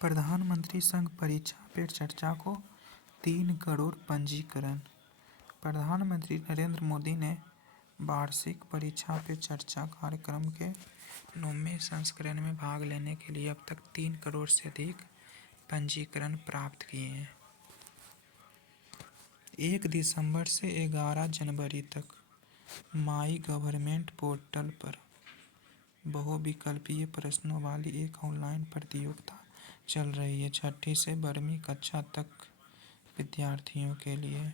प्रधानमंत्री संग परीक्षा पे चर्चा को 3 करोड़ पंजीकरण। प्रधानमंत्री नरेंद्र मोदी ने वार्षिक परीक्षा पे चर्चा कार्यक्रम के 9वें संस्करण में भाग लेने के लिए अब तक 3 करोड़ से अधिक पंजीकरण प्राप्त किए हैं। 1 दिसंबर से 11 जनवरी तक माई गवर्नमेंट पोर्टल पर बहुविकल्पीय प्रश्नों वाली एक ऑनलाइन प्रतियोगिता चल रही है। 6ठी से 12वीं कक्षा तक विद्यार्थियों के लिए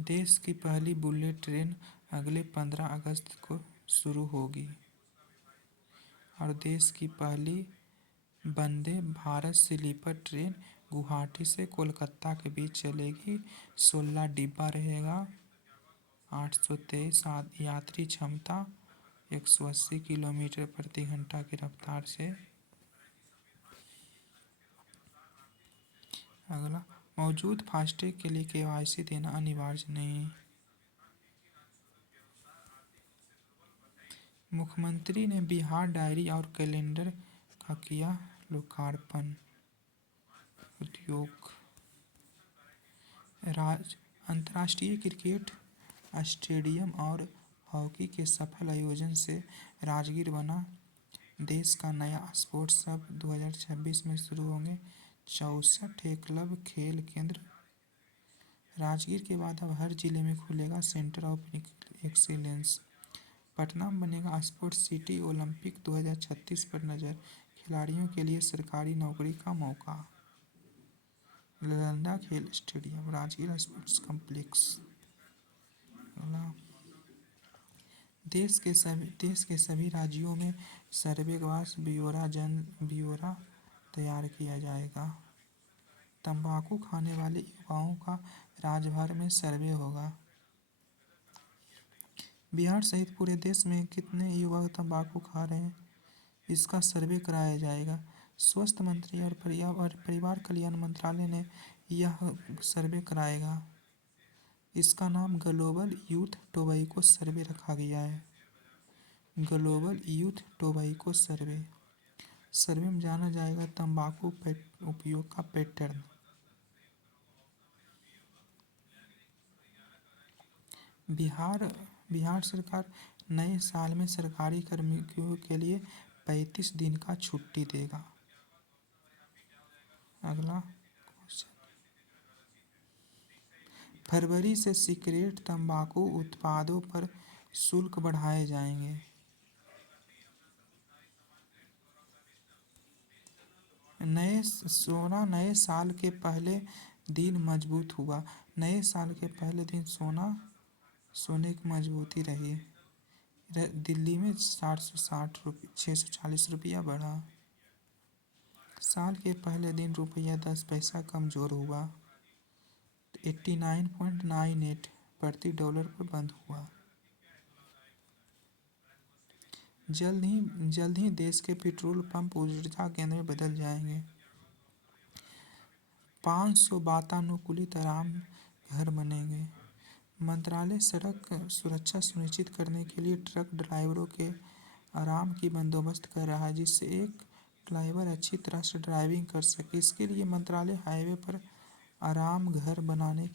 देश की पहली बुलेट ट्रेन अगले 15 अगस्त को शुरू होगी और देश की पहली वंदे भारत स्लीपर ट्रेन गुवाहाटी से कोलकाता के बीच चलेगी। 16 डिब्बा रहेगा। 823 यात्री क्षमता 180 किलोमीटर प्रति घंटा की रफ्तार से। अगला, मौजूद फास्टैग के लिए KYC देना अनिवार्य नहीं। मुख्यमंत्री ने बिहार डायरी और कैलेंडर का किया लोकार्पण। उद्योग, अंतर्राष्ट्रीय क्रिकेट स्टेडियम और हॉकी के सफल आयोजन से राजगीर बना देश का नया स्पोर्ट्स हब। 2026 में शुरू होंगे 64 एकलव्य खेल केंद्र। राजगीर के बाद अब हर जिले में खुलेगा सेंटर ऑफ एक्सीलेंस। पटना में बनेगा स्पोर्ट्स सिटी। ओलंपिक 2036 पर नजर, खिलाड़ियों के लिए सरकारी नौकरी का मौका। ललंदा खेल स्टेडियम, राजगीर स्पोर्ट्स कॉम्प्लेक्स। देश के सभी राज्यों में सर्वेक्षण ब्यौरा तैयार किया जाएगा। तंबाकू खाने वाले युवाओं का राज्य भर में सर्वे होगा। बिहार सहित पूरे देश में कितने युवा तंबाकू खा रहे हैं, इसका सर्वे कराया जाएगा। स्वास्थ्य मंत्री और परिवार कल्याण मंत्रालय ने यह सर्वे कराएगा। इसका नाम ग्लोबल यूथ टोबैको सर्वे रखा गया है। ग्लोबल यूथ टोबैको सर्वे में जाना जाएगा तंबाकू उपयोग का पैटर्न। बिहार सरकार नए साल में सरकारी कर्मियों के लिए 35 दिन का छुट्टी देगा। अगला, फरवरी से सिगरेट तंबाकू उत्पादों पर शुल्क बढ़ाए जाएंगे। नए साल के पहले दिन मजबूत हुआ। नए साल के पहले दिन सोने की मजबूती रही। दिल्ली में 640 रुपया बढ़ा। साल के पहले दिन रुपया 10 पैसा कमजोर हुआ। 89.98 प्रति डॉलर पर बंद हुआ। जल्द ही देश के पेट्रोल पंप ऊर्जा केंद्र में बदल जाएंगे। 500 वातानुकूलित आराम घर बनेंगे। मंत्रालय सड़क सुरक्षा सुनिश्चित करने के लिए ट्रक ड्राइवरों के आराम की बंदोबस्त कर रहा है, जिससे एक ड्राइवर अच्छी तरह से ड्राइविंग कर सके। इसके लिए मंत्रालय हाईवे पर आराम घर बनाने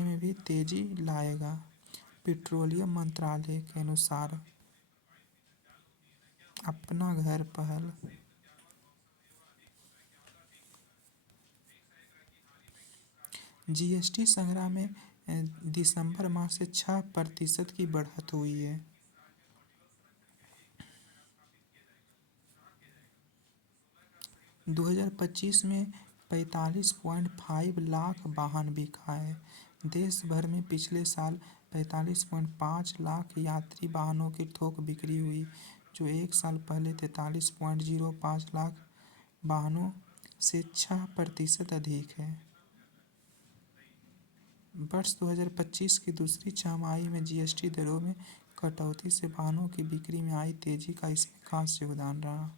में भी तेजी लाएगा। पेट्रोलियम मंत्रालय के अनुसार अपना घर पहल। GST संग्रह में दिसंबर माह से 6% की बढ़त हुई है। दो 2025 में 45.5 लाख वाहन बिका है। देश भर में पिछले साल 45.5 लाख यात्री वाहनों की थोक बिक्री हुई, जो एक साल पहले 43.05 लाख वाहनों से 6% अधिक है। वर्ष 2025 की दूसरी छमाही में GST दरों में कटौती से वाहनों की बिक्री में आई तेजी का इसमें खास योगदान रहा,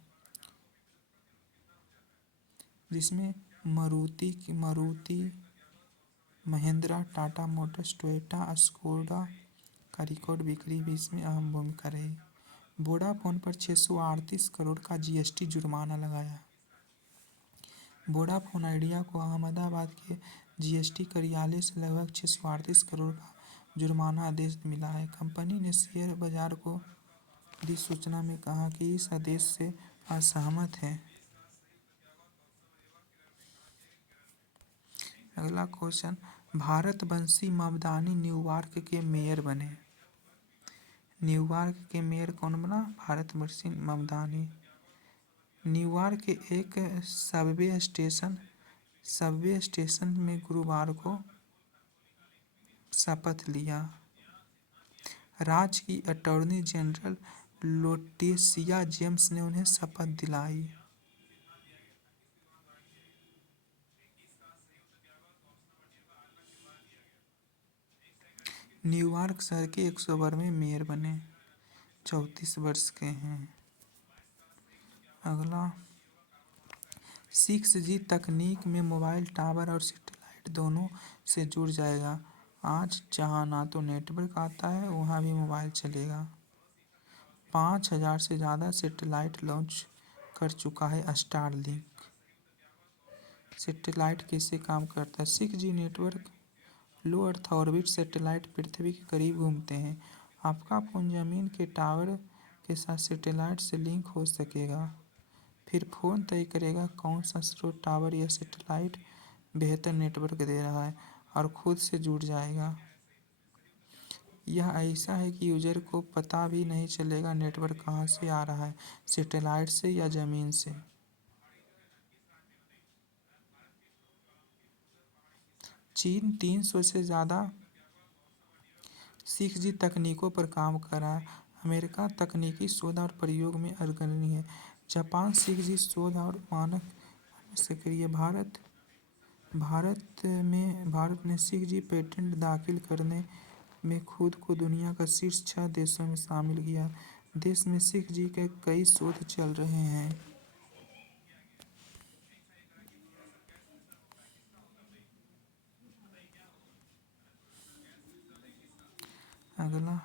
जिसमें Maruti, Mahindra, Tata Motors, Toyota, Skoda का रिकॉर्ड बिक्री भी इसमें अहम भूमिका रही। वोडाफोन पर 638 करोड़ का जीएसटी जुर्माना लगाया। वोडाफोन आइडिया को अहमदाबाद के जीएसटी कार्यालय से लगभग 638 करोड़ का जुर्माना आदेश मिला है। कंपनी ने शेयर बाजार को दी सूचना में कहा कि इस आदेश से असहमत है। अगला क्वेश्चन, भारत बंसी ममदानी न्यूयॉर्क के मेयर बने। न्यूयॉर्क के मेयर कौन बना? भारत बंसी ममदानी। न्यूयॉर्क के एक सबवे स्टेशन में गुरुवार को शपथ लिया। राज्य की अटॉर्नी जनरल लेटिसिया जेम्स ने उन्हें शपथ दिलाई। न्यूयॉर्क शहर के 112वें मेयर बने, 34 वर्ष के हैं। अगला, 6G तकनीक में मोबाइल टावर और सैटेलाइट दोनों से जुड़ जाएगा। आज जहां ना तो नेटवर्क आता है वहां भी मोबाइल चलेगा। 5000 से ज़्यादा सैटेलाइट लॉन्च कर चुका है स्टारलिंक। सैटेलाइट कैसे काम करता है? 6G नेटवर्क लो अर्थ ऑर्बिट सैटेलाइट पृथ्वी के करीब घूमते हैं। आपका फ़ोन ज़मीन के टावर के साथ सैटेलाइट से लिंक हो सकेगा। फिर फ़ोन तय करेगा कौन सा स्रोत टावर या सैटेलाइट बेहतर नेटवर्क दे रहा है और खुद से जुड़ जाएगा। यह ऐसा है कि यूजर को पता भी नहीं चलेगा नेटवर्क कहाँ से आ रहा है, सैटेलाइट से या ज़मीन से। चीन 300 से ज़्यादा 6G तकनीकों पर काम कर रहा है। अमेरिका तकनीकी शोध और प्रयोग में अग्रणी है। जापान 6G शोध और मानक में सक्रिय है। भारत ने 6G पेटेंट दाखिल करने में खुद को दुनिया का शीर्ष 6 देशों में शामिल किया। देश में 6G के कई शोध चल रहे हैं। अगला,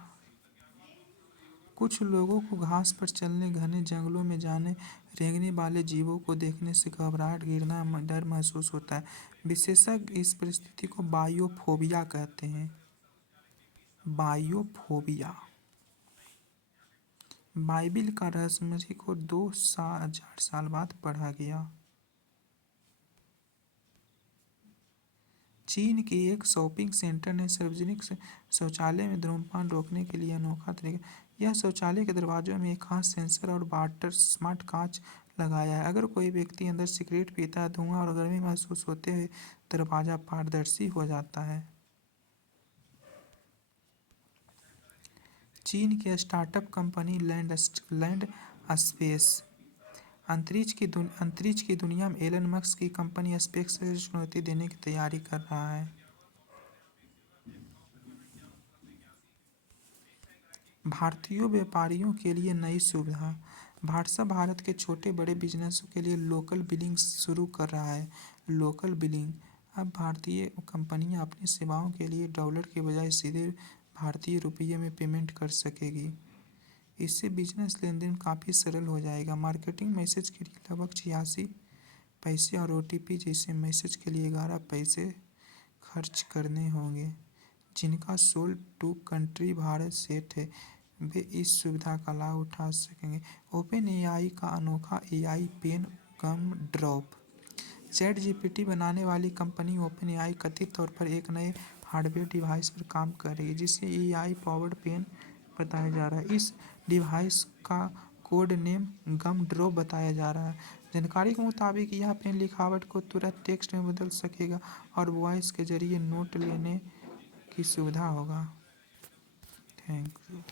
कुछ लोगों को घास पर चलने, घने जंगलों में जाने, रेंगने वाले जीवों को देखने से घबराहट, गिरना, डर महसूस होता है। विशेषज्ञ इस परिस्थिति को बायोफोबिया कहते हैं। बायोफोबिया। बाइबिल का रहस्यमय कोड 2000 साल बाद पढ़ा गया। चीन के एक शॉपिंग सेंटर ने सार्वजनिक शौचालय में धूम्रपान रोकने के लिए अनोखा तरीका। यह शौचालय के दरवाजों में एक खास सेंसर और वाटर स्मार्ट कांच लगाया है। अगर कोई व्यक्ति अंदर सिगरेट पीता है, धुआं और गर्मी महसूस होते हुए दरवाजा पारदर्शी हो जाता है। चीन की स्टार्टअप कंपनी लैंड स्पेस अंतरिक्ष की दुनिया में एलन मस्क की कंपनी स्पेस से चुनौती देने की तैयारी कर रहा है। भारतीय व्यापारियों के लिए नई सुविधा। भारत के छोटे बड़े बिजनेसों के लिए लोकल बिलिंग शुरू कर रहा है। लोकल बिलिंग, अब भारतीय कंपनियां अपनी सेवाओं के लिए डॉलर के बजाय सीधे भारतीय रुपये में पेमेंट कर सकेगी। इससे बिजनेस लेन देन काफ़ी सरल हो जाएगा। मार्केटिंग मैसेज के लिए लगभग 86 पैसे और OTP जैसे मैसेज के लिए 11 पैसे खर्च करने होंगे। जिनका सोल्ड टू कंट्री भारत सेट है वे इस सुविधा का लाभ उठा सकेंगे। ओपन AI का अनोखा AI पेन गम ड्रॉप। ChatGPT बनाने वाली कंपनी ओपन AI कथित तौर पर एक नए हार्डवेयर डिवाइस पर काम कर रही है जिसे AI पावर्ड पेन बताया जा रहा है। इस डिवाइस का कोड नेम गम ड्रॉप बताया जा रहा है। जानकारी के मुताबिक यह पेन लिखावट को तुरंत टेक्स्ट में बदल सकेगा और वॉइस के जरिए नोट लेने की सुविधा होगा। Thank you.